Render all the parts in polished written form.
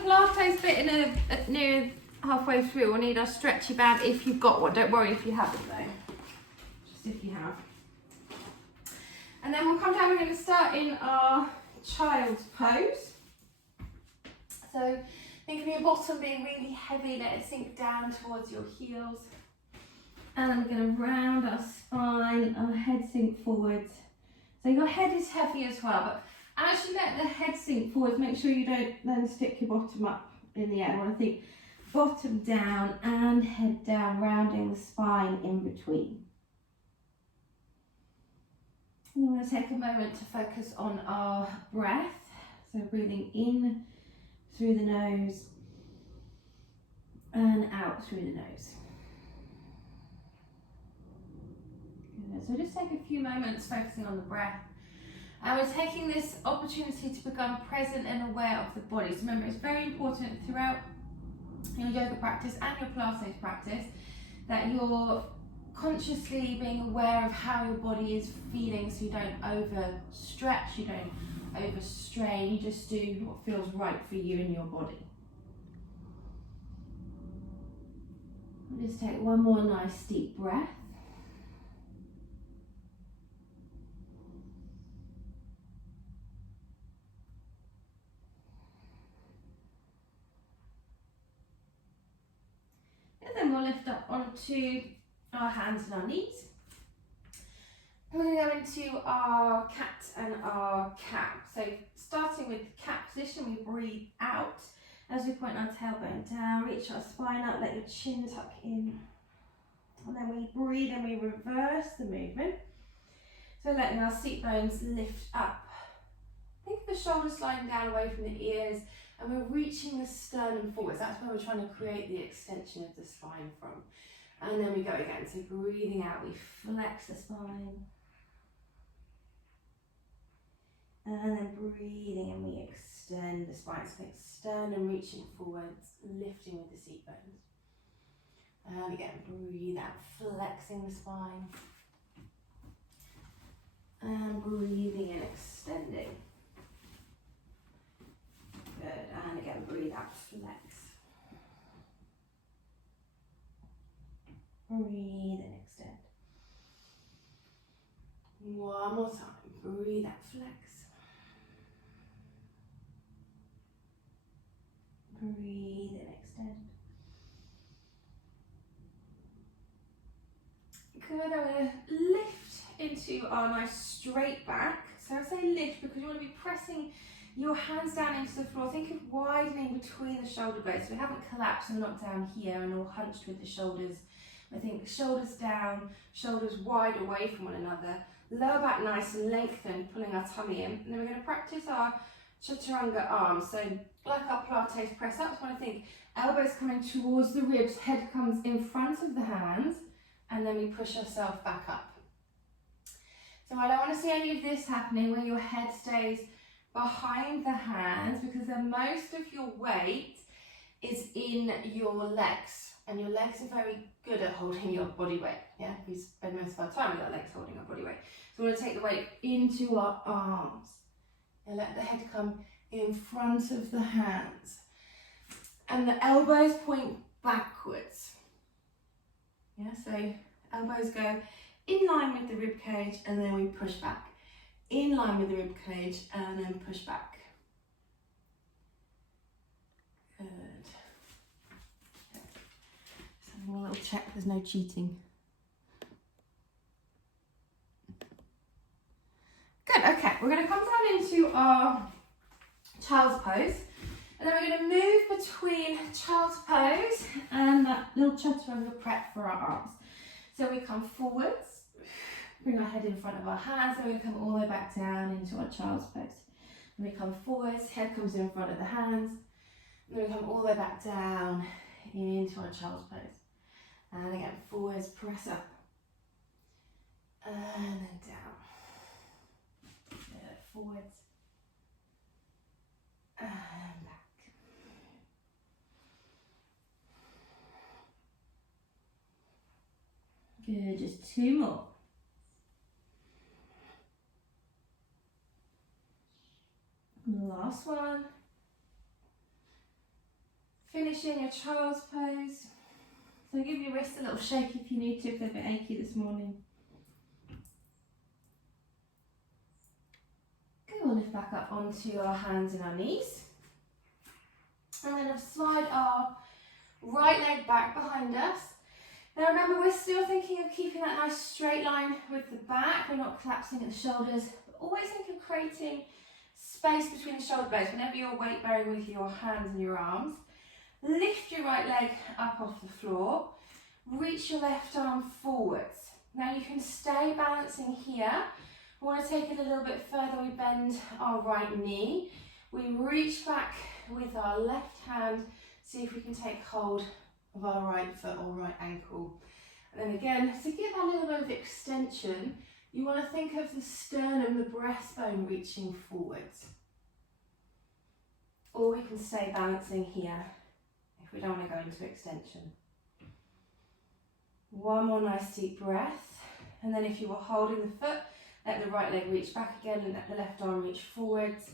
Pilates bit near halfway through. We'll need our stretchy band if you've got one. Don't worry if you haven't though. Just if you have. And then we'll come down. We're going to start in our child's pose. So think of your bottom being really heavy. Let it sink down towards your heels. And then we're going to round our spine, our head sink forwards. So your head is heavy as well, but as you let the head sink forwards, make sure you don't then stick your bottom up in the air. I want to think bottom down and head down, rounding the spine in between. And we're going to take a moment to focus on our breath. So breathing in through the nose and out through the nose. Good. So just take a few moments focusing on the breath. And we're taking this opportunity to become present and aware of the body. So remember, it's very important throughout your yoga practice and your Pilates practice that you're consciously being aware of how your body is feeling, so you don't overstretch, you don't overstrain, you just do what feels right for you and your body. We'll just take one more nice deep breath. And then we'll lift up onto our hands and our knees. We're going to go into our cat and our cow. So starting with the cat position, we breathe out as we point our tailbone down, reach our spine up, let your chin tuck in. And then we breathe and we reverse the movement. So letting our seat bones lift up. Think of the shoulders sliding down away from the ears, and we're reaching the sternum forwards. That's where we're trying to create the extension of the spine from. And then we go again. So breathing out, we flex the spine. And then breathing and we extend the spine. So think sternum reaching forwards, lifting with the seat bones. And again, breathe out, flexing the spine. And breathing and extending. Good. And again, breathe out, flex. Breathe and extend. One more time. Breathe out, flex. Breathe and extend. Good. I'm going to lift into our nice straight back. So I say lift because you want to be pressing your hands down into the floor. Think of widening between the shoulder blades. So we haven't collapsed and not down here and all hunched with the shoulders. I think shoulders down, shoulders wide away from one another. Lower back nice and lengthened, pulling our tummy in. And then we're going to practice our chaturanga arms. So like our Pilates press ups, when I think elbows coming towards the ribs, head comes in front of the hands, and then we push ourselves back up. So I don't want to see any of this happening where your head stays behind the hands, because then most of your weight is in your legs. And your legs are very good at holding your body weight. Yeah, we spend most of our time with our legs holding our body weight. So we want to take the weight into our arms and let the head come in front of the hands. And the elbows point backwards. Yeah, so elbows go in line with the rib cage, and then we push back. In line with the rib cage, and then push back. Good. A little check, there's no cheating. Good, okay, we're going to come down into our child's pose, and then we're going to move between child's pose and that little chaturanga prep for our arms. So we come forwards, bring our head in front of our hands, and we're going to come all the way back down into our child's pose. And we come forwards, head comes in front of the hands, and then we come all the way back down into our child's pose. And again, forwards, press up, and then down. Good, forwards, and back. Good, just two more. Last one. finishing your child's pose. So give your wrists a little shake if you need to, if they're a bit achy this morning. Good, we'll lift back up onto our hands and our knees. And then we'll slide our right leg back behind us. Now remember, we're still thinking of keeping that nice straight line with the back. We're not collapsing at the shoulders. But always think of creating space between the shoulder blades. Whenever you're weight bearing with your hands and your arms, lift your right leg up off the floor. Reach your left arm forwards. Now you can stay balancing here. We want to take it a little bit further. We bend our right knee. We reach back with our left hand. See if we can take hold of our right foot or right ankle. And then again, to give that little bit of extension, you want to think of the sternum, the breastbone reaching forwards. Or we can stay balancing here if we don't want to go into extension. One more nice deep breath. And then if you were holding the foot, let the right leg reach back again and let the left arm reach forwards.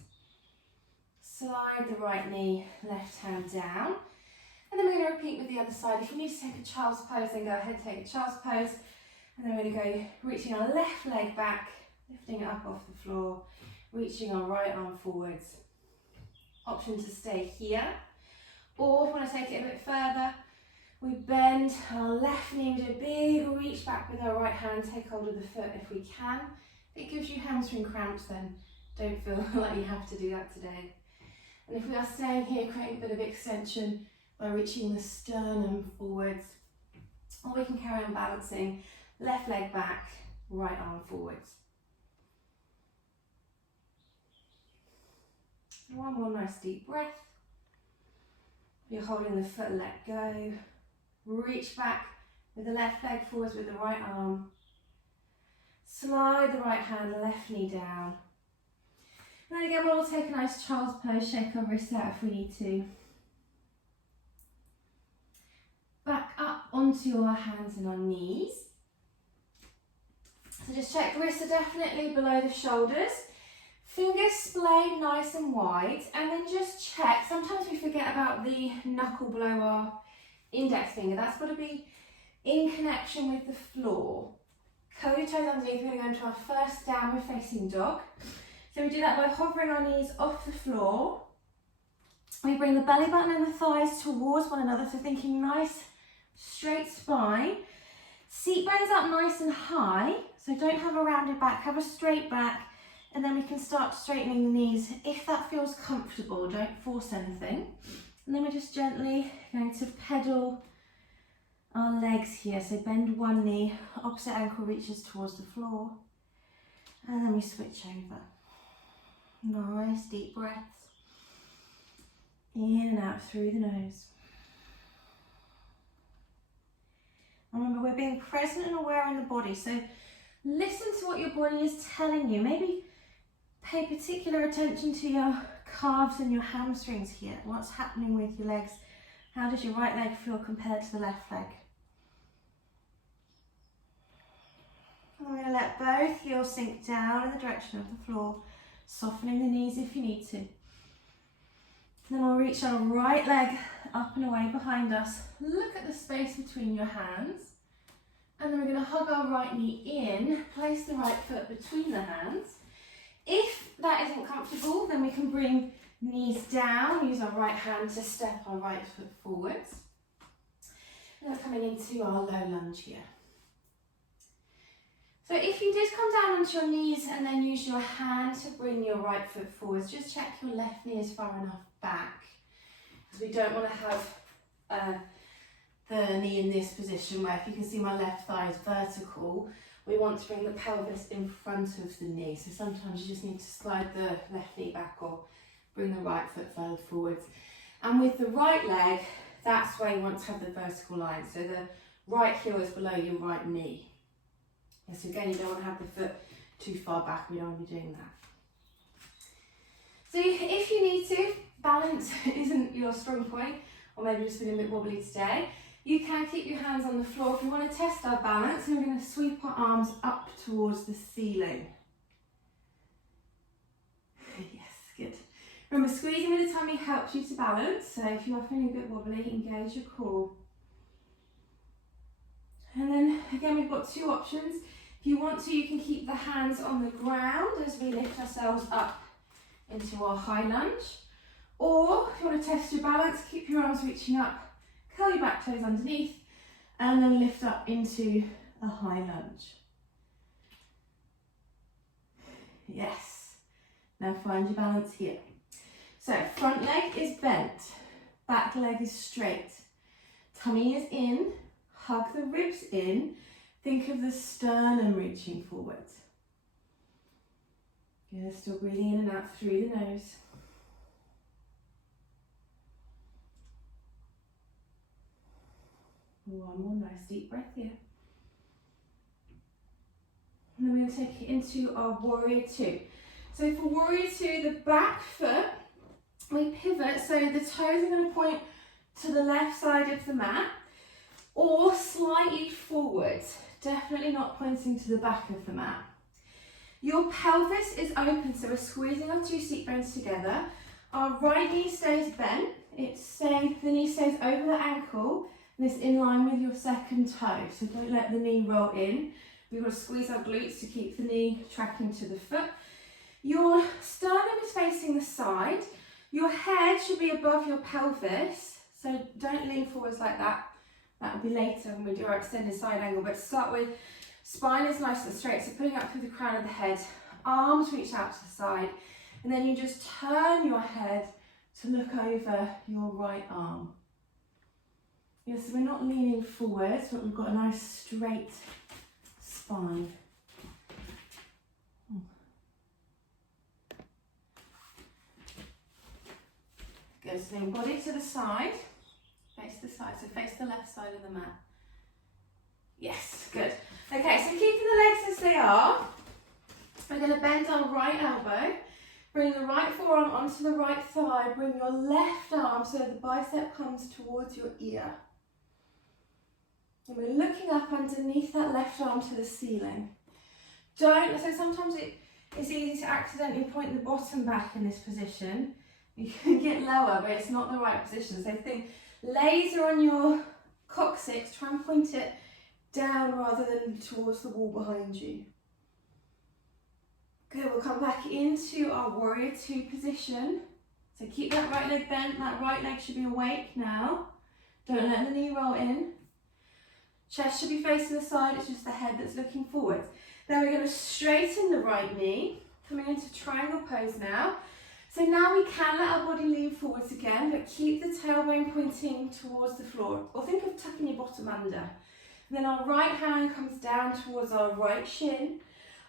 Slide the right knee, left hand down. And then we're going to repeat with the other side. If you need to take a child's pose, then go ahead, take a child's pose. And then we're going to go reaching our left leg back, lifting it up off the floor, reaching our right arm forwards. Option to stay here. Or if we want to take it a bit further, we bend our left knee, we do a big reach back with our right hand, take hold of the foot if we can. If it gives you hamstring cramps, then don't feel like you have to do that today. And if we are staying here, creating a bit of extension by reaching the sternum forwards, or we can carry on balancing, left leg back, right arm forwards. One more nice deep breath. You're holding the foot, let go. Reach back with the left leg forwards with the right arm. Slide the right hand, left knee down. And then again, we'll all take a nice child's pose, shake our wrists out if we need to. Back up onto our hands and our knees. So just check, wrists are definitely below the shoulders. Fingers splayed nice and wide, and then just check. Sometimes we forget about the knuckle below our index finger. That's got to be in connection with the floor. Curl your toes underneath. We're going to go into our first downward facing dog. So we do that by hovering our knees off the floor. We bring the belly button and the thighs towards one another, so thinking nice straight spine. Seat bones up nice and high, so don't have a rounded back, have a straight back, and then we can start straightening the knees if that feels comfortable. Don't force anything. And then we're just gently going to pedal our legs here. So bend one knee, opposite ankle reaches towards the floor. And then we switch over. Nice deep breaths. In and out through the nose. Remember, we're being present and aware in the body. So listen to what your body is telling you. Maybe pay particular attention to your calves and your hamstrings here. What's happening with your legs? How does your right leg feel compared to the left leg? I'm going to let both heels sink down in the direction of the floor, softening the knees if you need to. Then we'll reach our right leg up and away behind us. Look at the space between your hands. And then we're going to hug our right knee in, place the right foot between the hands. If that isn't comfortable, then we can bring knees down, use our right hand to step our right foot forwards. And we're coming into our low lunge here. So if you did come down onto your knees and then use your hand to bring your right foot forwards, just check your left knee is far enough back, because we don't want to have the knee in this position where, if you can see my left thigh is vertical, we want to bring the pelvis in front of the knee. So sometimes you just need to slide the left knee back or bring the right foot further forwards. And with the right leg, that's where you want to have the vertical line. So the right heel is below your right knee. So again, you don't want to have the foot too far back. We don't want to be doing that. So if you need to, balance isn't your strong point, or maybe you're just feeling a bit wobbly today, you can keep your hands on the floor. If you want to test our balance, and we're going to sweep our arms up towards the ceiling. Yes, good. Remember, squeezing with the tummy helps you to balance, so if you are feeling a bit wobbly, engage your core. And then again, we've got two options. If you want to, you can keep the hands on the ground as we lift ourselves up into our high lunge. Or if you want to test your balance, keep your arms reaching up, curl your back toes underneath, and then lift up into a high lunge. Yes. Now find your balance here. So front leg is bent, back leg is straight, tummy is in, hug the ribs in, think of the sternum reaching forward. Good, still breathing in and out through the nose. One more nice deep breath here. And then we're going to take it into our warrior two. So for warrior two, the back foot, we pivot so the toes are going to point to the left side of the mat or slightly forward, definitely not pointing to the back of the mat. Your pelvis is open, so we're squeezing our two seat bones together. Our right knee stays bent, the knee stays over the ankle, and it's in line with your second toe, so don't let the knee roll in. We've got to squeeze our glutes to keep the knee tracking to the foot. Your sternum is facing the side. Your head should be above your pelvis, so don't lean forwards like that. That will be later when we do our extended side angle, but to start with, spine is nice and straight, so pulling up through the crown of the head, arms reach out to the side, and then you just turn your head to look over your right arm. Yes, so we're not leaning forwards, but we've got a nice straight spine. Good, so then body to the side, face the side, so face the left side of the mat. Yes, good. Okay, so keeping the legs as they are, we're going to bend our right elbow, bring the right forearm onto the right thigh, bring your left arm so the bicep comes towards your ear. And we're looking up underneath that left arm to the ceiling. So sometimes it's easy to accidentally point the bottom back in this position. You can get lower, but it's not the right position. So think laser on your coccyx, try and point it down rather than towards the wall behind you. Good, we'll come back into our warrior two position. So keep that right leg bent, that right leg should be awake now. Don't let the knee roll in. Chest should be facing the side, it's just the head that's looking forward. Then we're going to straighten the right knee, coming into triangle pose now. So now we can let our body lean forwards again, but keep the tailbone pointing towards the floor. Or think of tucking your bottom under. And then our right hand comes down towards our right shin.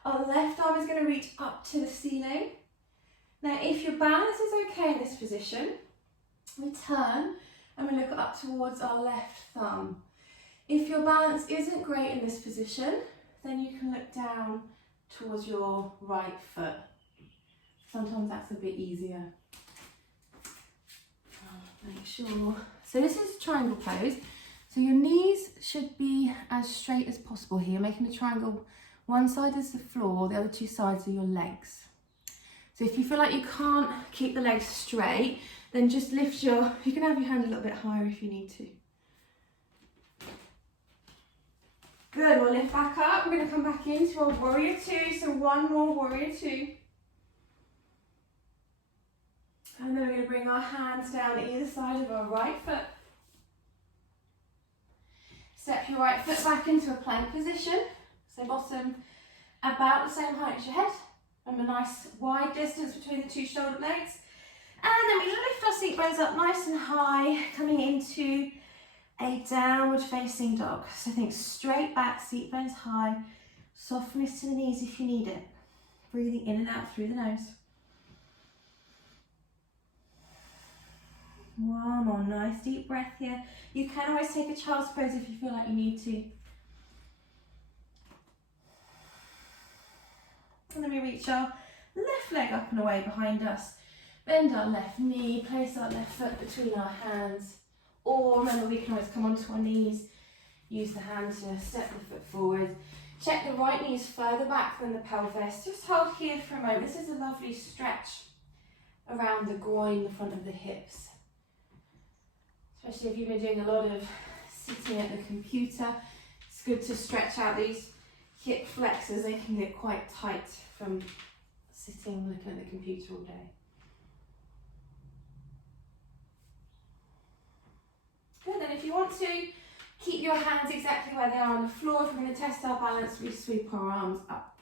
Our left arm is going to reach up to the ceiling. Now if your balance is okay in this position, we turn and we look up towards our left thumb. If your balance isn't great in this position, then you can look down towards your right foot. Sometimes that's a bit easier. Make sure. So this is triangle pose. So your knees should be as straight as possible here, making a triangle. One side is the floor, the other two sides are your legs. So if you feel like you can't keep the legs straight, then just you can have your hand a little bit higher if you need to. Good, we'll lift back up. We're going to come back into our warrior two. So one more warrior two. And then we're going to bring our hands down either side of our right foot. Step your right foot back into a plank position. So bottom about the same height as your head. And a nice wide distance between the two shoulder blades. And then we lift our seat bones up nice and high, coming into a downward facing dog. So think straight back, seat bones high, softness to the knees if you need it. Breathing in and out through the nose. One more nice deep breath here. You can always take a child's pose if you feel like you need to. And then we reach our left leg up and away behind us. Bend our left knee, place our left foot between our hands. Or remember, we can always come onto our knees, use the hand to step the foot forward. Check the right knee is further back than the pelvis. Just hold here for a moment. This is a lovely stretch around the groin, the front of the hips. Especially if you've been doing a lot of sitting at the computer, it's good to stretch out these hip flexors. They can get quite tight from sitting looking at the computer all day. Good, and if you want to, keep your hands exactly where they are on the floor. If we're going to test our balance, we sweep our arms up.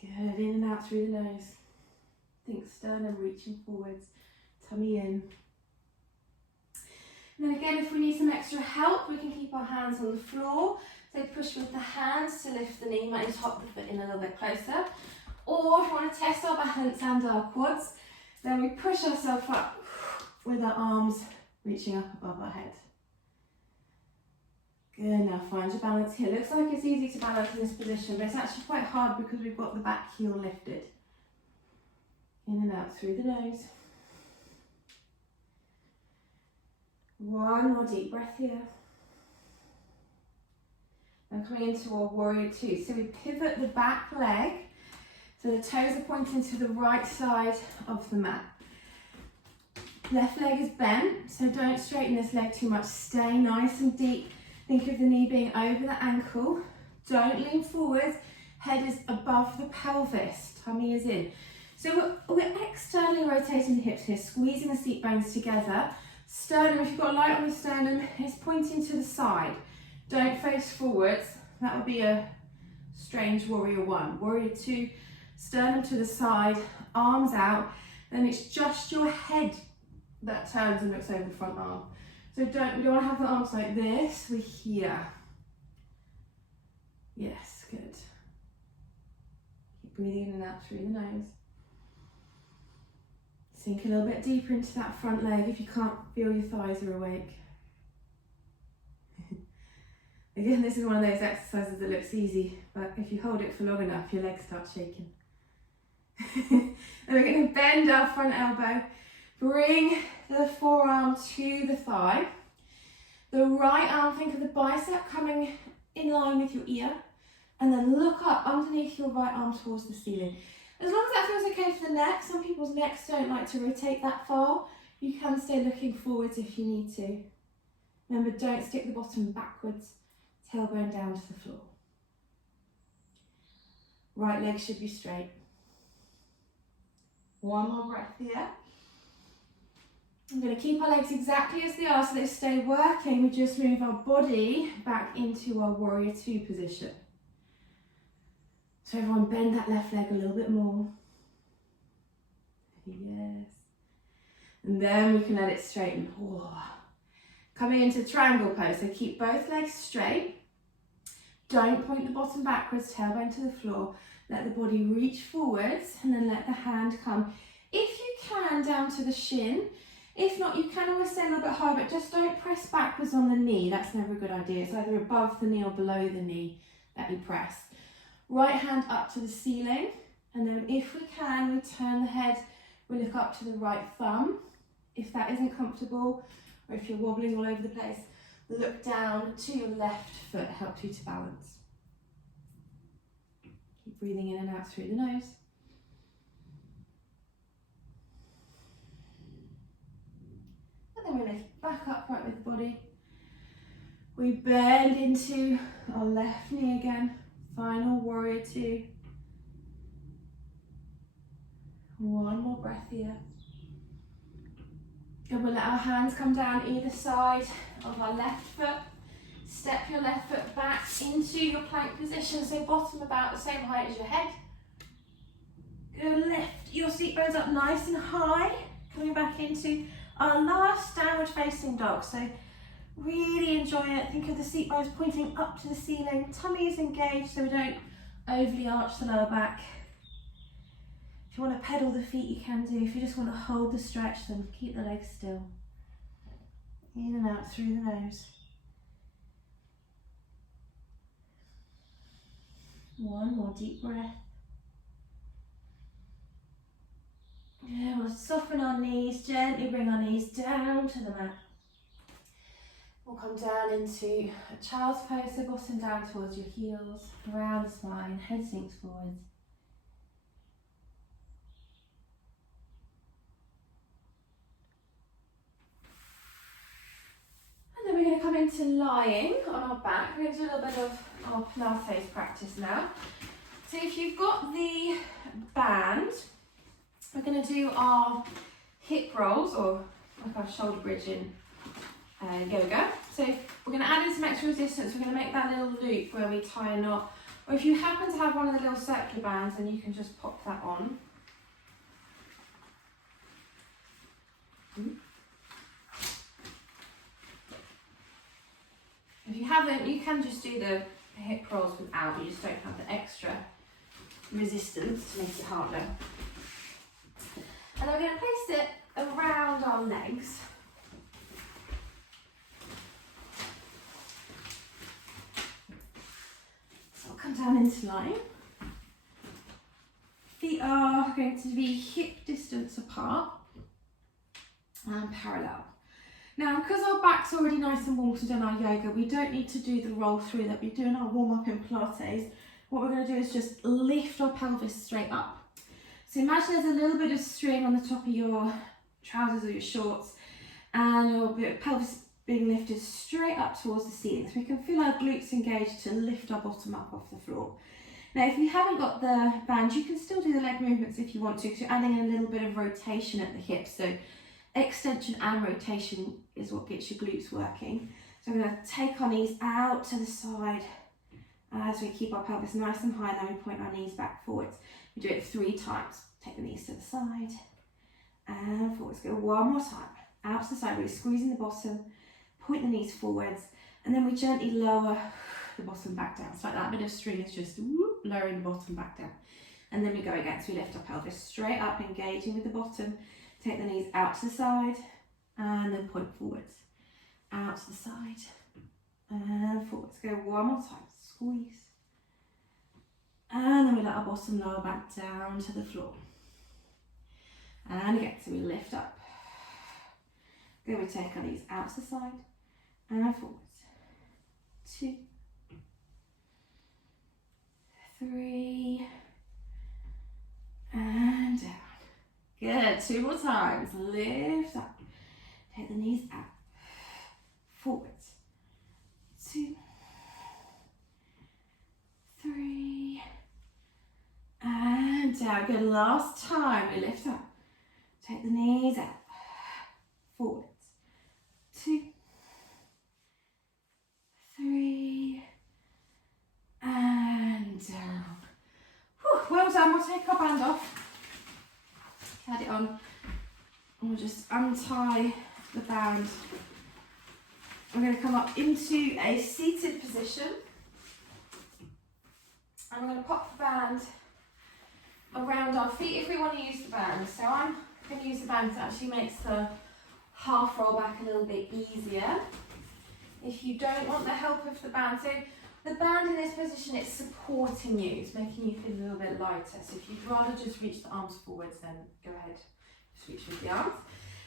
Good, in and out through the nose. Think sternum reaching forwards, tummy in. And then again, if we need some extra help, we can keep our hands on the floor. So push with the hands to lift the knee, might top the foot in a little bit closer. Or if we want to test our balance and our quads, then we push ourselves up with our arms reaching up above our head. Good, now find your balance here. Looks like it's easy to balance in this position, but it's actually quite hard because we've got the back heel lifted. In and out through the nose. One more deep breath here. And coming into our warrior two. So we pivot the back leg, so the toes are pointing to the right side of the mat. Left leg is bent, so don't straighten this leg too much. Stay nice and deep. Think of the knee being over the ankle. Don't lean forward. Head is above the pelvis. Tummy is in. So we're externally rotating the hips here, squeezing the seat bones together. Sternum, if you've got light on the sternum, is pointing to the side. Don't face forwards. That would be a strange warrior one. Warrior two, sternum to the side, arms out. Then it's just your head that turns and looks over the front arm. So we don't want to have the arms like this. We're here. Yes, good. Keep breathing in and out through the nose. Sink a little bit deeper into that front leg if you can't feel your thighs are awake. Again, this is one of those exercises that looks easy, but if you hold it for long enough, your legs start shaking. And we're going to bend our front elbow. Bring the forearm to the thigh. The right arm, think of the bicep coming in line with your ear. And then look up underneath your right arm towards the ceiling. As long as that feels okay for the neck, some people's necks don't like to rotate that far. You can stay looking forwards if you need to. Remember, don't stick the bottom backwards, tailbone down to the floor. Right leg should be straight. One more breath here. I'm going to keep our legs exactly as they are so they stay working. We just move our body back into our warrior two position. So everyone bend that left leg a little bit more. Yes. And then we can let it straighten. Oh. Coming into triangle pose, so keep both legs straight. Don't point the bottom backwards, tailbone to the floor. Let the body reach forwards and then let the hand come, if you can, down to the shin. If not, you can always stay a little bit higher, but just don't press backwards on the knee. That's never a good idea. It's either above the knee or below the knee that you press. Right hand up to the ceiling, and then if we can, we turn the head, we look up to the right thumb. If that isn't comfortable, or if you're wobbling all over the place, look down to your left foot, helps you to balance. Keep breathing in and out through the nose. And then we lift back upright with the body. We bend into our left knee again. Final warrior two. One more breath here. And we'll let our hands come down either side of our left foot. Step your left foot back into your plank position, so bottom about the same height as your head. Good, lift your seat bones up nice and high. Coming back into our last downward facing dog. So really enjoy it. Think of the seat bones pointing up to the ceiling. Tummy is engaged so we don't overly arch the lower back. If you want to pedal the feet, you can do. If you just want to hold the stretch, then keep the legs still. In and out through the nose. One more deep breath. Yeah, we'll soften our knees, gently bring our knees down to the mat. We'll come down into a child's pose, so bottom down towards your heels, around the spine, head sinks forwards. into lying on our back. We're going to do a little bit of our Pilates practice now. So if you've got the band, we're going to do our hip rolls, or like our shoulder bridge in yoga. So we're going to add in some extra resistance. We're going to make that little loop where we tie a knot. Or if you happen to have one of the little circular bands, then you can just pop that on. If you haven't, you can just do the hip rolls without, you just don't have the extra resistance to make it harder. And then we're going to place it around our legs. So I'll come down into line. Feet are going to be hip distance apart and parallel. Now, because our back's already nice and warm to do our yoga, we don't need to do the roll through that we do in our warm up in Pilates. What we're going to do is just lift our pelvis straight up. So imagine there's a little bit of string on the top of your trousers or your shorts, and your pelvis being lifted straight up towards the ceiling. So we can feel our glutes engaged to lift our bottom up off the floor. Now, if you haven't got the band, you can still do the leg movements if you want to, because you're adding a little bit of rotation at the hips. So extension and rotation is what gets your glutes working. So we're going to take our knees out to the side as we keep our pelvis nice and high, and then we point our knees back forwards. We do it 3 times. Take the knees to the side and forwards. Go one more time. Out to the side, really squeezing the bottom, point the knees forwards, and then we gently lower the bottom back down. So like that bit of string is just whoop, lowering the bottom back down. And then we go again. So we lift our pelvis straight up, engaging with the bottom. Take the knees out to the side and then point forwards. Out to the side and forwards. Go one more time. Squeeze. And then we let our bottom lower back down to the floor. And again, so we lift up. Then we take our knees out to the side and forwards. 2, 3, and down. Good, 2 more times. Lift up. Take the knees out. Forwards. 2, 3, and down. Good, last time. We lift up. Take the knees out. Forwards. 2, 3, and down. Whew, well done. We'll take our band off. Add it on, and we'll just untie the band. I'm going to come up into a seated position. I'm going to pop the band around our feet if we want to use the band. So I'm going to use the band, that actually makes the half roll back a little bit easier. If you don't want the help of the band, so the band in this position, it's supporting you, it's making you feel a little bit lighter. So if you'd rather just reach the arms forwards, then go ahead, just reach with the arms.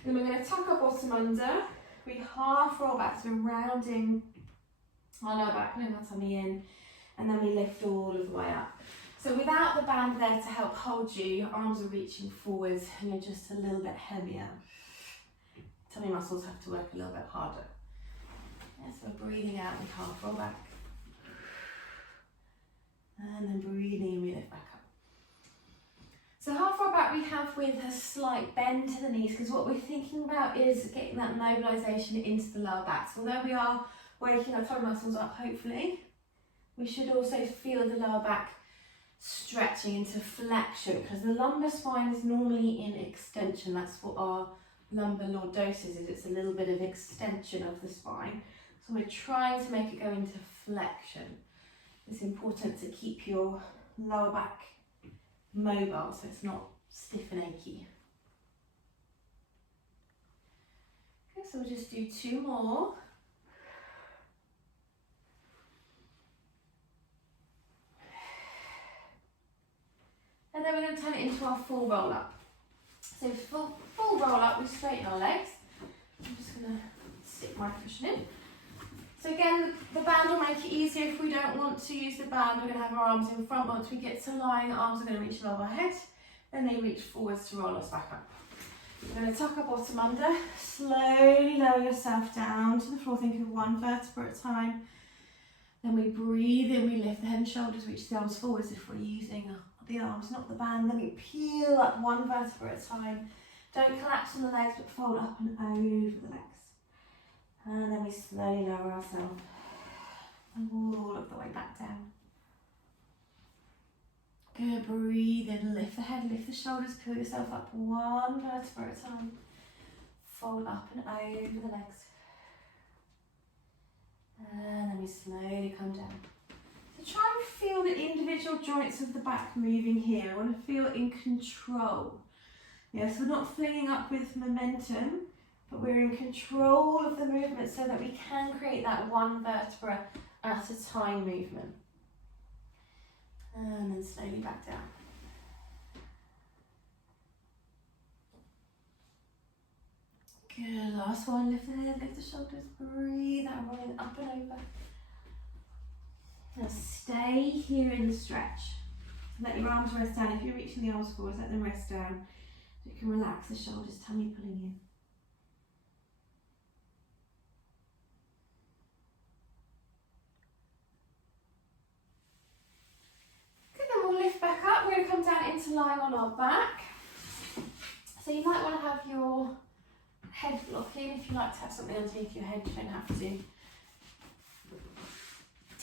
And then we're going to tuck our bottom under. We half roll back, so we're rounding our lower back, pulling our tummy in, and then we lift all of the way up. So without the band there to help hold you, your arms are reaching forwards and you're just a little bit heavier. Tummy muscles have to work a little bit harder. Yes, we're breathing out and half roll back. And then breathing and we lift back up. So half roll back we have with a slight bend to the knees, because what we're thinking about is getting that mobilisation into the lower back. So although we are waking our tummy muscles up, hopefully, we should also feel the lower back stretching into flexion, because the lumbar spine is normally in extension. That's what our lumbar lordosis is. It's a little bit of extension of the spine. So we're trying to make it go into flexion. It's important to keep your lower back mobile so it's not stiff and achy. Okay, so we'll just do 2 more. And then we're going to turn it into our full roll up. So full roll up, we straighten our legs. I'm just going to stick my cushion in. So again, the band will make it easier if we don't want to use the band. We're going to have our arms in front. Once we get to lying, the arms are going to reach above our head. Then they reach forwards to roll us back up. We're going to tuck our bottom under, slowly lower yourself down to the floor, think of one vertebra at a time. Then we breathe in, we lift the head and shoulders, reach the arms forwards if we're using the arms, not the band. Then we peel up one vertebra at a time. Don't collapse on the legs, but fold up and over the legs. And then we slowly lower ourselves all of the way back down. Good, breathe in, lift the head, lift the shoulders, peel yourself up one vertebra at a time. Fold up and over the legs. And then we slowly come down. So try and feel the individual joints of the back moving here. I want to feel in control. Yes, we're not filling up with momentum, but we're in control of the movement so that we can create that one vertebra at a time movement. And then slowly back down. Good, last one, lift the head, lift the shoulders, breathe out, rolling up and over. Now stay here in the stretch. Let your arms rest down. If you're reaching the arms forwards, let them rest down. So you can relax the shoulders, tummy pulling in. Back up, we're going to come down into lying on our back. So you might want to have your head blocking if you like to have something underneath your head, you don't have to. And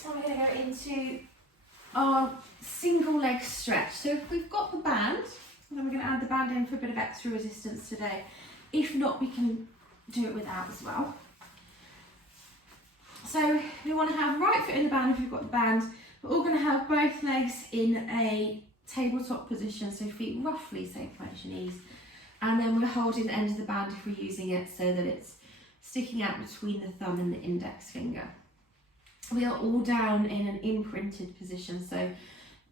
we're going to go into our single leg stretch. So if we've got the band, then we're going to add the band in for a bit of extra resistance today. If not, we can do it without as well. So we want to have right foot in the band if you've got the band. We're all going to have both legs in a tabletop position, so feet roughly same height as your knees. And then we're holding the end of the band if we're using it so that it's sticking out between the thumb and the index finger. We are all down in an imprinted position, so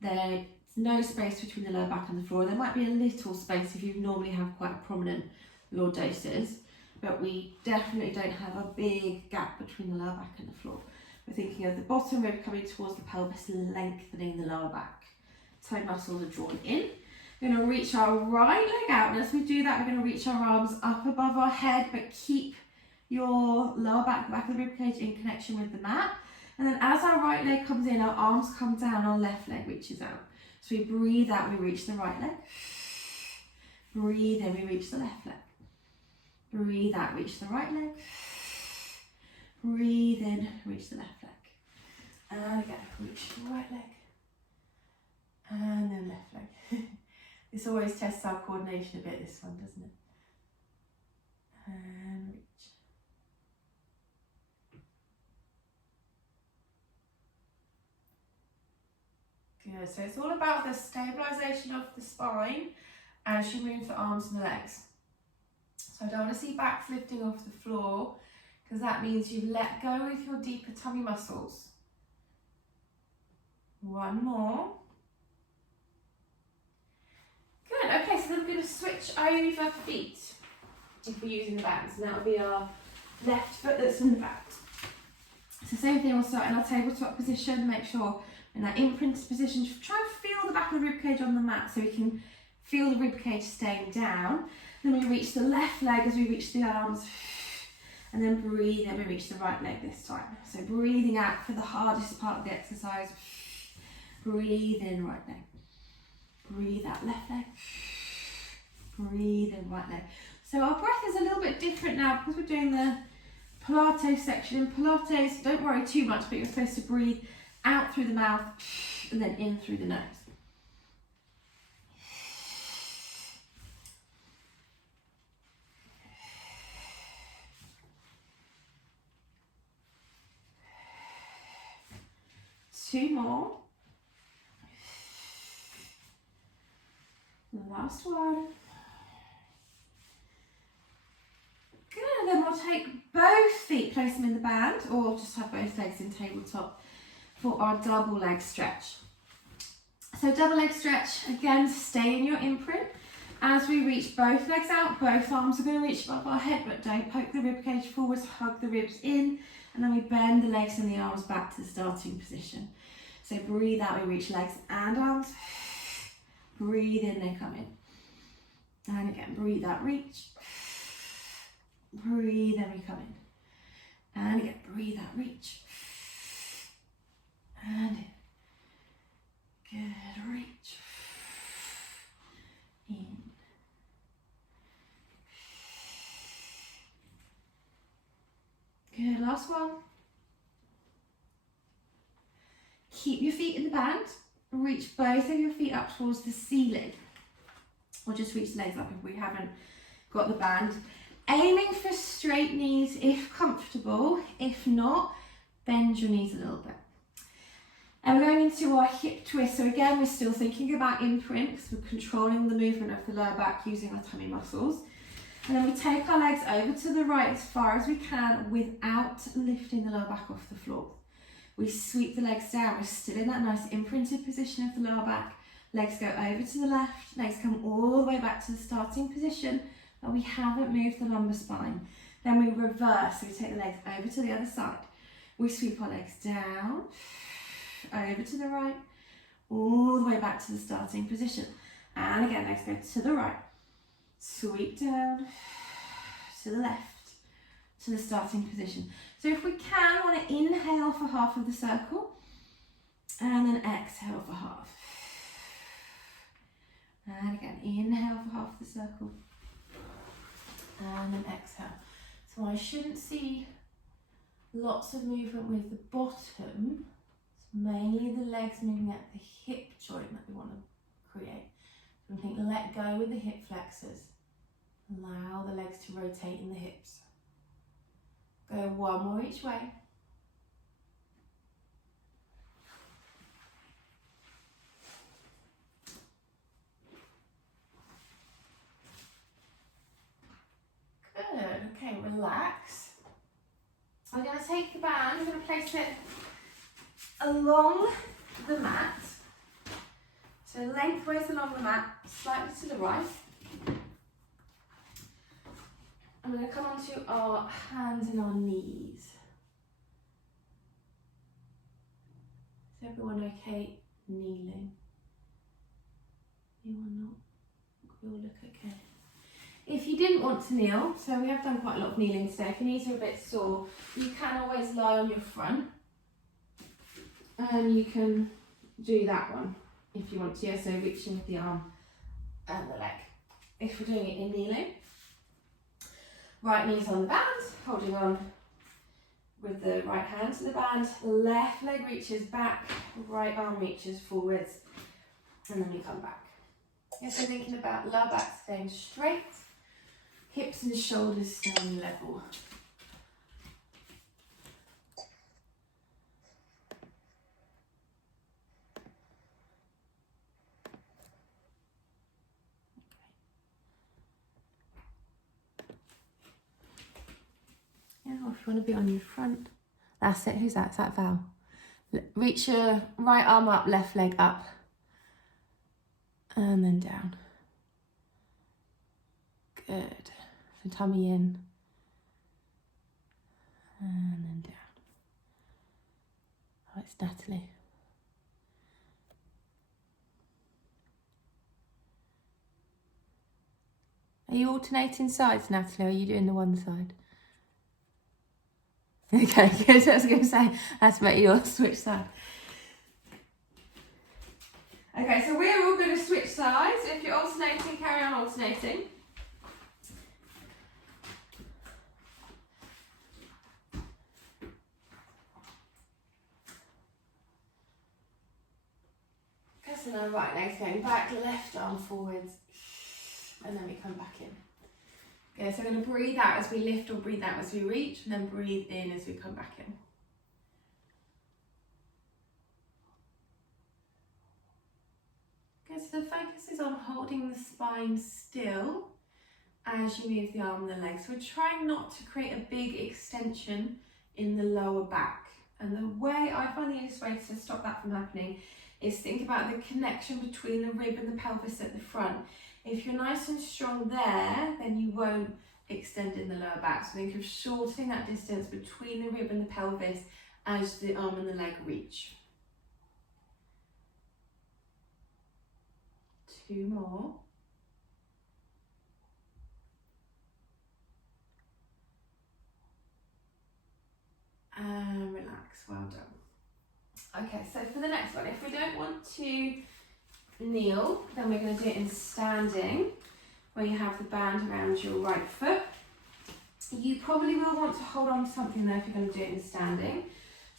there's no space between the lower back and the floor. There might be a little space if you normally have quite a prominent lordosis, but we definitely don't have a big gap between the lower back and the floor. We're thinking of the bottom rib coming towards the pelvis, lengthening the lower back. Toe muscles are drawn in. We're going to reach our right leg out, and as we do that, we're going to reach our arms up above our head, but keep your lower back, the back of the rib cage in connection with the mat. And then as our right leg comes in, our arms come down, our left leg reaches out. So we breathe out, we reach the right leg. Breathe in, we reach the left leg. Breathe out, reach the right leg. Breathe in, reach the left leg. And again, reach the right leg. And then left leg. This always tests our coordination a bit, this one, doesn't it? And reach. Good, so it's all about the stabilisation of the spine as you move the arms and the legs. So I don't want to see backs lifting off the floor, because that means you've let go with your deeper tummy muscles. One more. Good, okay, so then we're going to switch over feet if we're using the bands, and that will be our left foot that's in the back. So same thing, we'll start in our tabletop position, make sure in that imprinted position, try and feel the back of the ribcage on the mat so we can feel the ribcage staying down. Then we reach the left leg as we reach the arms. And then breathe in, we reach the right leg this time. So breathing out for the hardest part of the exercise. Breathe in, right leg. Breathe out, left leg. Breathe in, right leg. So our breath is a little bit different now because we're doing the Pilates section. In Pilates, don't worry too much, but you're supposed to breathe out through the mouth and then in through the nose. Two more. The last one. Good, and then we'll take both feet, place them in the band, or just have both legs in tabletop for our double leg stretch. So double leg stretch, again, stay in your imprint. As we reach both legs out, both arms are going to reach above our head, but don't poke the ribcage forwards, hug the ribs in, and then we bend the legs and the arms back to the starting position. So breathe out, we reach legs and arms. Breathe in, they come in. And again, breathe out, reach. Breathe, then we come in. And again, breathe out, reach. And in. Good, reach. In. Good, last one. Keep your feet in the band. Reach both of your feet up towards the ceiling. Or just reach the legs up if we haven't got the band. Aiming for straight knees if comfortable. If not, bend your knees a little bit. And we're going into our hip twist. So again, we're still thinking about imprint because we're controlling the movement of the lower back using our tummy muscles. And then we take our legs over to the right as far as we can without lifting the lower back off the floor. We sweep the legs down. We're still in that nice imprinted position of the lower back. Legs go over to the left. Legs come all the way back to the starting position, but we haven't moved the lumbar spine. Then we reverse. So we take the legs over to the other side. We sweep our legs down, over to the right, all the way back to the starting position. And again, legs go to the right. Sweep down, to the left, to the starting position. So if we can, I want to inhale for half of the circle, and then exhale for half. And again, inhale for half the circle, and then exhale. So I shouldn't see lots of movement with the bottom. It's mainly the legs moving at the hip joint that we want to create. So we think let go with the hip flexors. Allow the legs to rotate in the hips. Go one more each way. Good, okay, relax. I'm going to take the band, I'm going to place it along the mat. So lengthways along the mat, slightly to the right. I'm going to come onto our hands and our knees. Is everyone okay kneeling? Anyone not? We all look okay. If you didn't want to kneel, so we have done quite a lot of kneeling today, if your knees are a bit sore, you can always lie on your front. And you can do that one if you want to, so reaching with the arm and the leg. If we're doing it in kneeling, right knee's on the band, holding on with the right hand to the band, left leg reaches back, right arm reaches forwards, and then we come back. Okay, so thinking about lower back staying straight, hips and shoulders staying level. Or if you want to be on your front, that's it. Who's that? Is that Val? Reach your right arm up, left leg up, and then down. Good. So tummy in, and then down. Oh, it's Natalie. Are you alternating sides, Natalie, or are you doing the one side? Okay, good. I was going to say, that's about your switch side. Okay, so we're all going to switch sides. If you're alternating, carry on alternating. Okay, so now right leg's going back, left arm forwards, and then we come back in. Okay, so we're going to breathe out as we lift or breathe out as we reach, and then breathe in as we come back in. Okay, so the focus is on holding the spine still as you move the arm and the leg. So we're trying not to create a big extension in the lower back. And the way I find the easiest way to stop that from happening is think about the connection between the rib and the pelvis at the front. If you're nice and strong there, then you won't extend in the lower back. So think of shortening that distance between the rib and the pelvis as the arm and the leg reach. 2 more. well done. Okay, so for the next one, if we don't want to kneel, then we're going to do it in standing, where you have the band around your right foot. You probably will want to hold on to something there if you're going to do it in standing.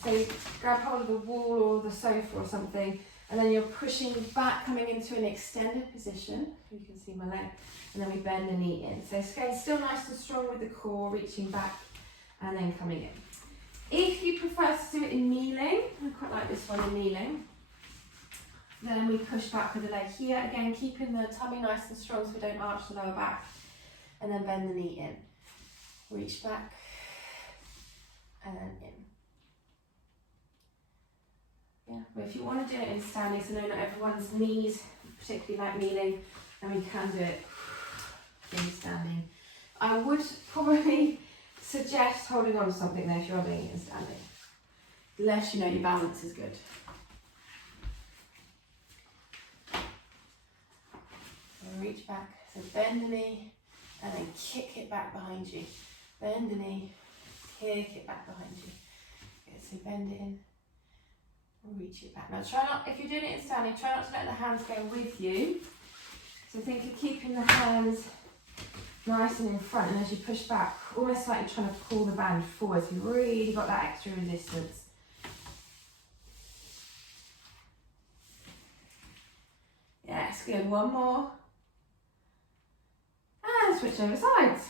So grab hold of the wall or the sofa or something, and then you're pushing back, coming into an extended position. You can see my leg, and then we bend the knee in. So again, still nice and strong with the core, reaching back and then coming in. If you prefer to do it in kneeling, I quite like this one in kneeling, then we push back with the leg here, again keeping the tummy nice and strong so we don't arch the lower back, and then bend the knee in. Reach back and then in. Yeah, but if you want to do it in standing, so no, not everyone's knees particularly like kneeling, then we can do it in standing. I would probably suggest holding on to something there if you are doing it in standing, unless you know your balance is good. So reach back, so bend the knee and then kick it back behind you. Bend the knee, kick it back behind you. Okay, so bend it in, reach it back. Now try not, if you're doing it in standing, try not to let the hands go with you. So think of keeping the hands nice and in front, and as you push back, almost like you're trying to pull the band forward, so you've really got that extra resistance. Yes, good, one more. And switch over sides.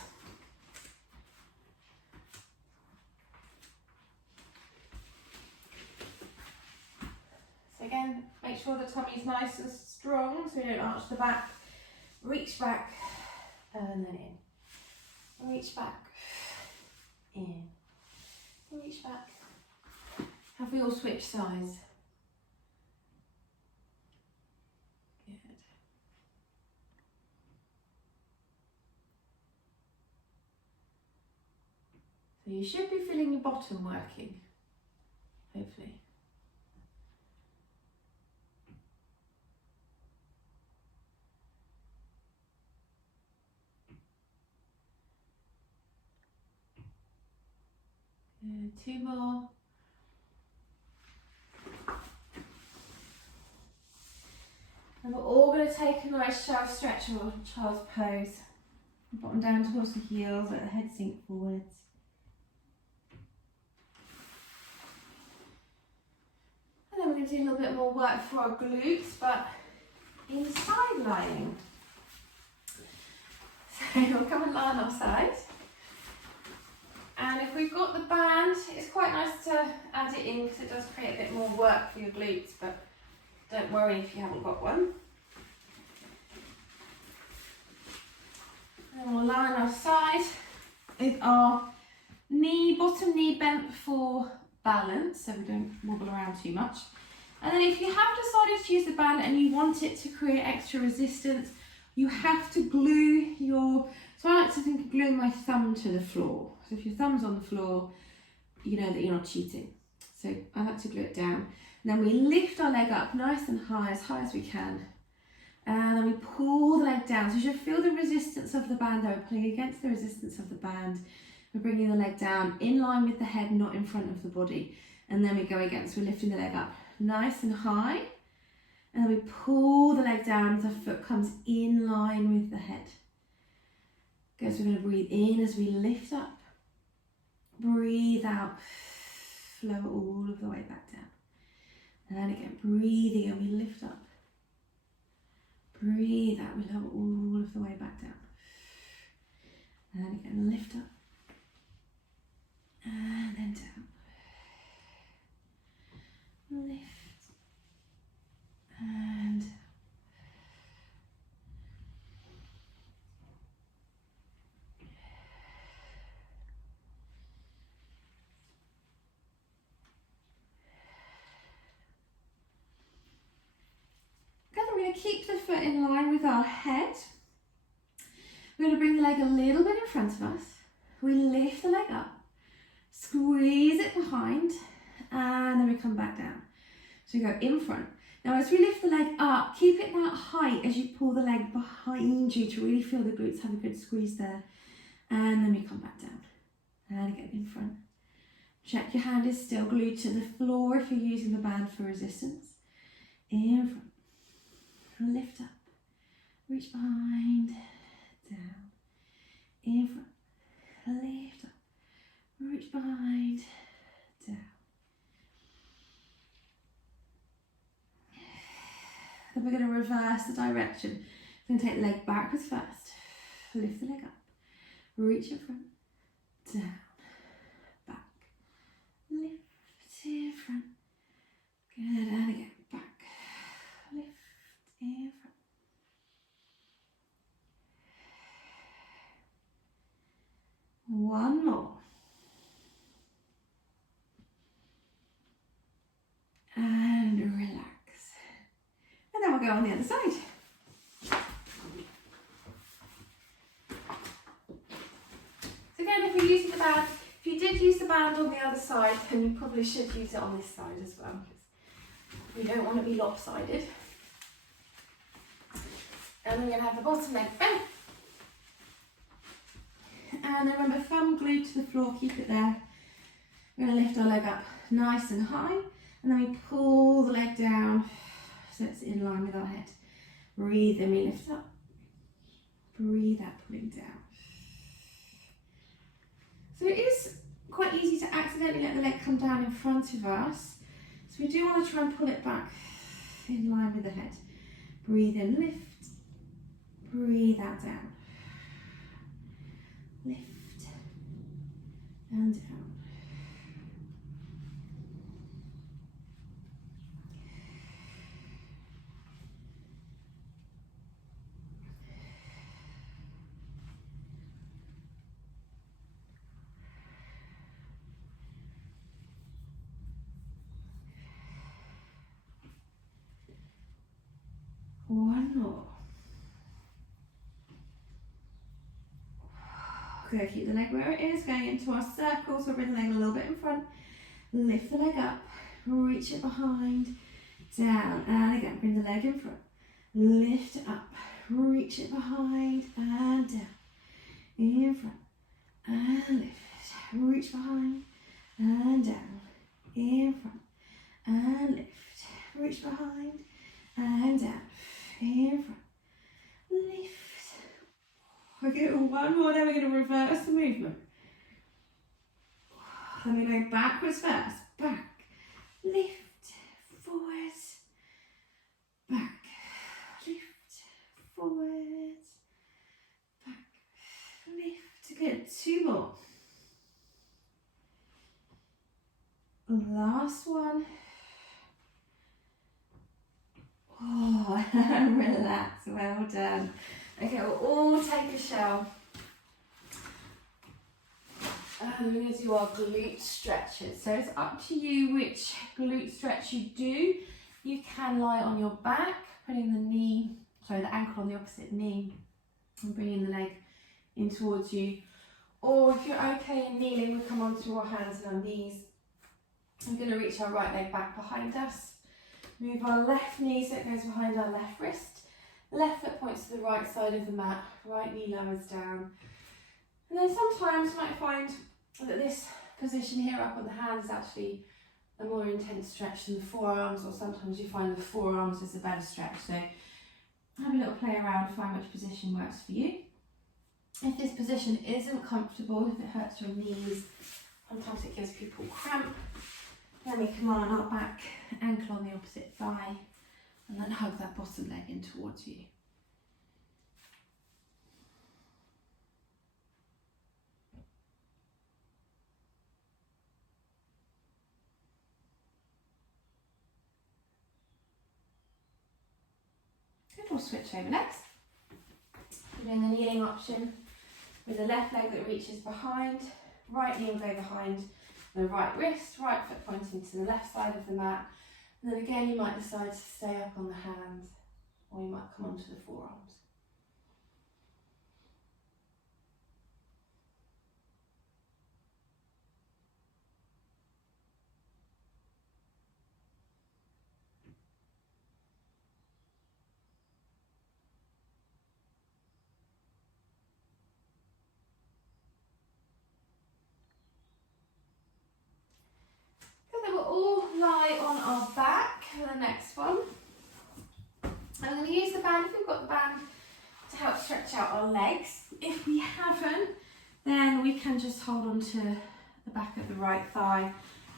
So again, make sure the tummy's nice and strong so you don't arch the back. Reach back and then in. Reach back, in. Reach back. Have we all switched sides? Good. So you should be feeling your bottom working, hopefully. Good. Two more. And we're all going to take a nice shelf stretch or child's pose. Bottom down towards the heels, let the head sink forwards. And then we're going to do a little bit more work for our glutes, but in side lying. So we'll come and lie on our side. And if we've got the band, it's quite nice to add it in because it does create a bit more work for your glutes, but don't worry if you haven't got one. And we'll lie on our side with our bottom knee bent for balance, so we don't wobble around too much. And then if you have decided to use the band and you want it to create extra resistance, you have to glue your, so I like to think of gluing my thumb to the floor. So if your thumb's on the floor, you know that you're not cheating. So I like to glue it down. And then we lift our leg up nice and high as we can. And then we pull the leg down. So you should feel the resistance of the band there. We're pulling against the resistance of the band. We're bringing the leg down in line with the head, not in front of the body. And then we go again. So we're lifting the leg up nice and high. And then we pull the leg down as the foot comes in line with the head. Okay, so we're going to breathe in as we lift up. Breathe out. Lower all of the way back down. And again, breathing and we lift up. Breathe out, we lower all of the way back down. And again, lift up. And then down. Lift. And we're going to keep the foot in line with our head. We're going to bring the leg a little bit in front of us. We lift the leg up, squeeze it behind, and then we come back down. So we go in front. Now as we lift the leg up, keep it that height as you pull the leg behind you to really feel the glutes have a good squeeze there. And then we come back down. And again in front. Check your hand is still glued to the floor if you're using the band for resistance. In front, lift up, reach behind, down, in front, lift up, reach behind, down. Then we're going to reverse the direction. We're going to take the leg backwards first, lift the leg up, reach in front, down, back, lift in front, good, and again, back, lift in front. One more. And relax. And then we'll go on the other side. So again, if you're using the band, if you did use the band on the other side, then you probably should use it on this side as well, because we don't want to be lopsided. And we're going to have the bottom leg bent. And then remember, thumb glued to the floor, keep it there. We're going to lift our leg up nice and high, and then we pull the leg down so it's in line with our head. Breathe in, we lift up. Breathe out, pulling down. So it is quite easy to accidentally let the leg come down in front of us. So we do want to try and pull it back in line with the head. Breathe in, lift. Breathe out, down. Lift and down. One more. Good, keep the leg where it is, going into our circle, so bring the leg a little bit in front, lift the leg up, reach it behind, down, and again, bring the leg in front, lift it up, reach it behind, and down, in front, and lift, reach behind, and down, in front, and lift, reach behind, and down, in front, lift. Okay, one more, then we're going to reverse the movement. Then we go backwards first, back, lift, forwards, back, lift, forwards, back, lift. Good, two more. Last one. Oh, relax, well done. Okay, we'll all take a shell. And we're going to do our glute stretches. So it's up to you which glute stretch you do. You can lie on your back, putting the ankle on the opposite knee and bringing the leg in towards you. Or if you're okay in kneeling, we come onto our hands and our knees. We're going to reach our right leg back behind us. Move our left knee so it goes behind our left wrist. Left foot points to the right side of the mat, right knee lowers down. And then sometimes you might find that this position here up on the hands is actually a more intense stretch than the forearms, or sometimes you find the forearms is a better stretch. So have a little play around, find which position works for you. If this position isn't comfortable, if it hurts your knees, sometimes it gives people cramp, then we can lie on our back, ankle on the opposite thigh, and then hug that bottom leg in towards you. Good, we'll switch over next. We're doing the kneeling option with the left leg that reaches behind, right knee will go behind the right wrist, right foot pointing to the left side of the mat. And then again, you might decide to stay up on the hands, or you might come onto the forearms. next one. I'm going to use the band, if we've got the band, to help stretch out our legs. If we haven't, then we can just hold on to the back of the right thigh.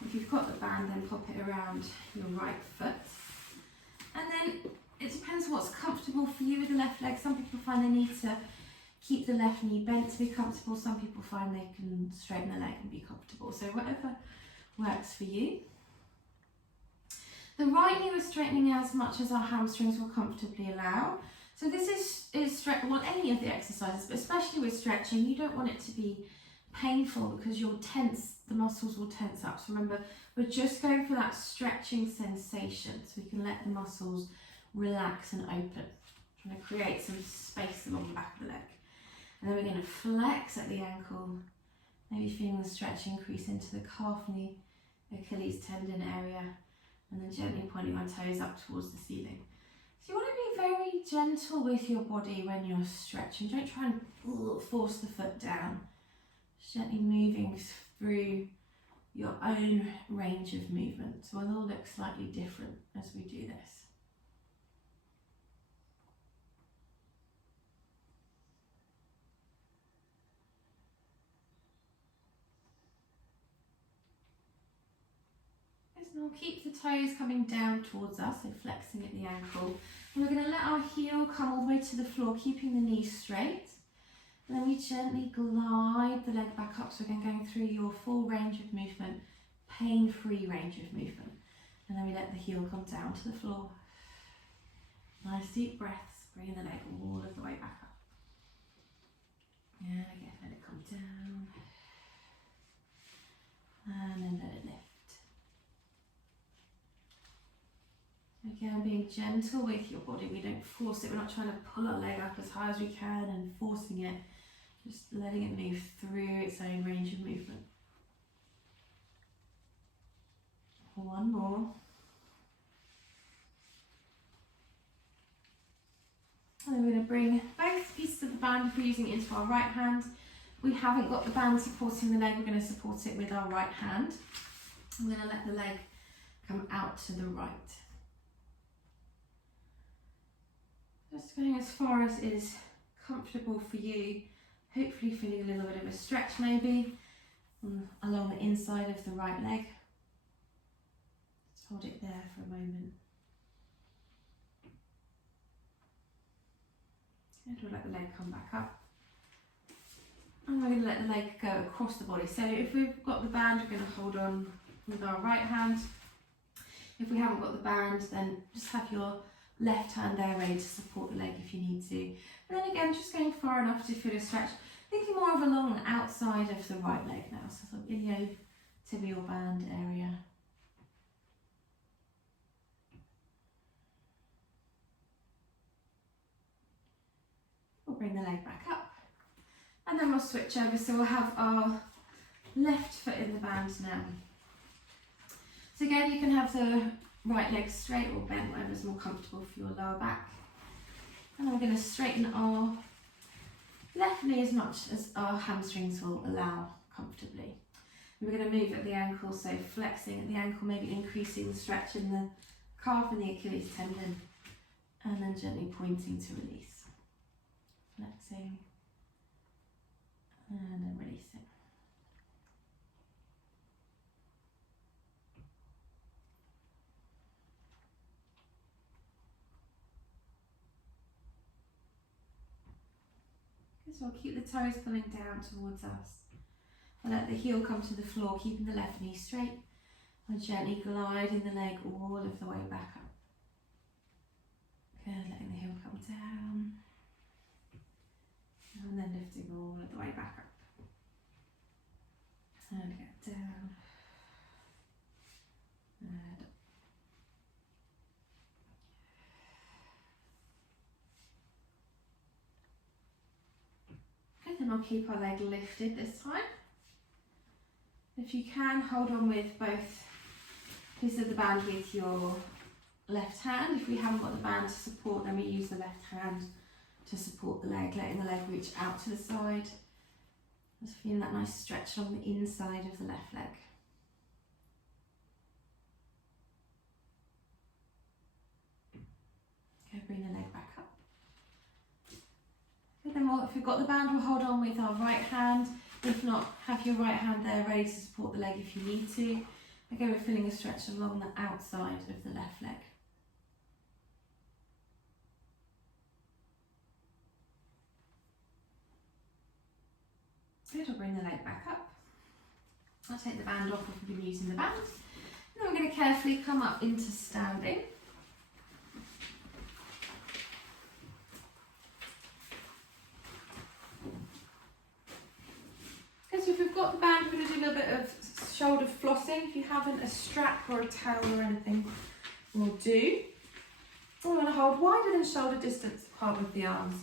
If you've got the band, then pop it around your right foot. And then it depends what's comfortable for you with the left leg. Some people find they need to keep the left knee bent to be comfortable. Some people find they can straighten the leg and be comfortable. So whatever works for you. The right knee we're straightening as much as our hamstrings will comfortably allow. So this is stretch, well, any of the exercises, but especially with stretching, you don't want it to be painful because you'll tense, the muscles will tense up. So remember, we're just going for that stretching sensation so we can let the muscles relax and open. Trying to create some space along the back of the leg. And then we're going to flex at the ankle, maybe feeling the stretch increase into the calf and the Achilles tendon area, and then gently pointing our toes up towards the ceiling. So you want to be very gentle with your body when you're stretching. Don't try and force the foot down. Just gently moving through your own range of movement. So it'll all look slightly different as we do this. We'll keep the toes coming down towards us, so flexing at the ankle. And we're going to let our heel come all the way to the floor, keeping the knees straight. And then we gently glide the leg back up, so again going through your full range of movement, pain-free range of movement. And then we let the heel come down to the floor. Nice deep breaths, bringing the leg all of the way back up. And again, let it come down. And then let it lift. Again, being gentle with your body. We don't force it. We're not trying to pull our leg up as high as we can and forcing it. Just letting it move through its own range of movement. One more. And then we're going to bring both pieces of the band, if we're using it, into our right hand. We haven't got the band supporting the leg. We're going to support it with our right hand. I'm going to let the leg come out to the right. Just going as far as is comfortable for you, hopefully feeling a little bit of a stretch maybe along the inside of the right leg. Just hold it there for a moment. And we'll let the leg come back up. And we're going to let the leg go across the body. So if we've got the band, we're going to hold on with our right hand. If we haven't got the band, then just have your left hand there ready to support the leg if you need to. And then again, just going far enough to feel a stretch. Thinking more of along the outside of the right leg now, so sort of iliotibial band area. We'll bring the leg back up. And then we'll switch over, so we'll have our left foot in the band now. So again, you can have the right leg straight or bent, whatever's more comfortable for your lower back. And we're going to straighten our left knee as much as our hamstrings will allow comfortably. And we're going to move at the ankle, so flexing at the ankle, maybe increasing the stretch in the calf and the Achilles tendon, and then gently pointing to release. Flexing, and then releasing. So we'll keep the toes coming down towards us. And let the heel come to the floor, keeping the left knee straight. And gently gliding the leg all of the way back up. Good, letting the heel come down. And then lifting all of the way back up. And get down. And up. Good, then we'll keep our leg lifted this time. If you can, hold on with both pieces of the band with your left hand. If we haven't got the band to support, then we use the left hand to support the leg, letting the leg reach out to the side. Just feeling that nice stretch along the inside of the left leg. bring the leg back up. And then if we've got the band, we'll hold on with our right hand. If not, have your right hand there ready to support the leg if you need to. Again, we're feeling a stretch along the outside of the left leg. Good, I'll bring the leg back up. I'll take the band off if we've been using the band. Then we're going to carefully come up into standing. Okay, so if we've got the band, we're going to do a little bit of shoulder flossing. If you haven't, a strap or a towel or anything will do. I'm going to hold wider than shoulder distance apart with the arms.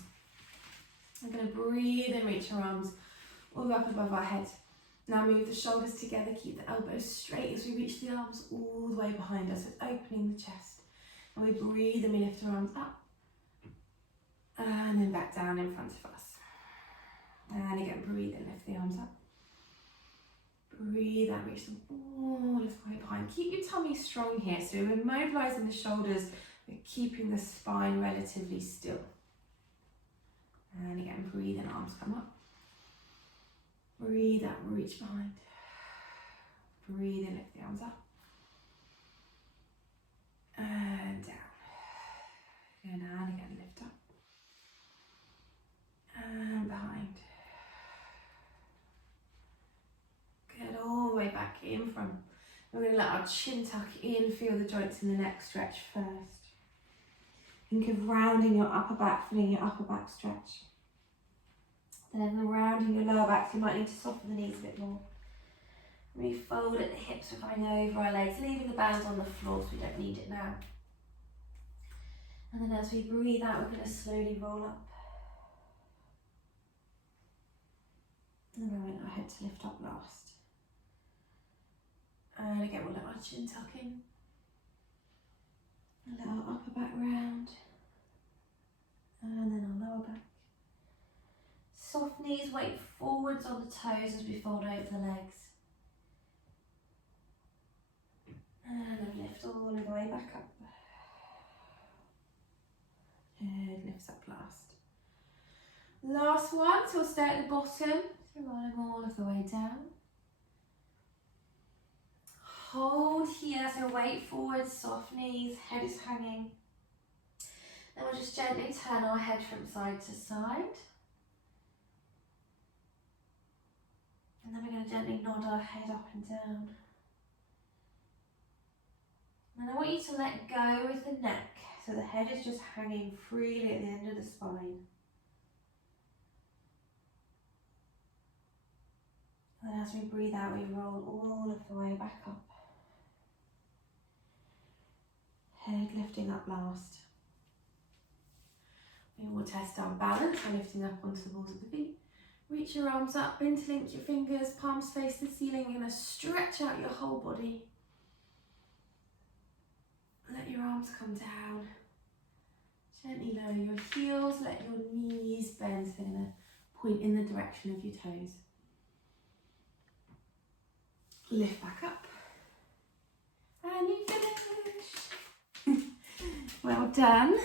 I'm going to breathe and reach our arms all the way up above our head. Now move the shoulders together, keep the elbows straight as we reach the arms all the way behind us. It's opening the chest. And we breathe and we lift our arms up. And then back down in front of us. And again, breathe and lift the arms up. Breathe out, reach them all the way behind. Keep your tummy strong here. So we're mobilising the shoulders, we're keeping the spine relatively still. And again, breathe and arms come up. Breathe out, reach behind. Breathe in, lift the arms up. And down. And down again, lift up. And behind. Good, all the way back in front. We're going to let our chin tuck in, feel the joints in the neck stretch first. Think of rounding your upper back, feeling your upper back stretch. Then rounding your lower back, so you might need to soften the knees a bit more. Refold at the hips, we're going over our legs, leaving the band on the floor so we don't need it now. And then as we breathe out, we're going to slowly roll up. And then we want our head to lift up last. And again, we'll let our chin tuck in. And let our upper back round. And then our lower back. Soft knees, weight forwards on the toes as we fold over the legs. And then lift all the way back up. Head lifts up last. Last one, so we'll stay at the bottom. So rolling all of the way down. Hold here, so weight forward, soft knees, head is hanging. Then we'll just gently turn our head from side to side. And then we're going to gently nod our head up and down. And I want you to let go with the neck, so the head is just hanging freely at the end of the spine. And as we breathe out, we roll all of the way back up. Head lifting up last. We will test our balance by lifting up onto the balls of the feet. Reach your arms up, interlink your fingers, palms face the ceiling. You're going to stretch out your whole body. Let your arms come down. Gently lower your heels, let your knees bend. So they're going to point in the direction of your toes. Lift back up. And you finished. Well done.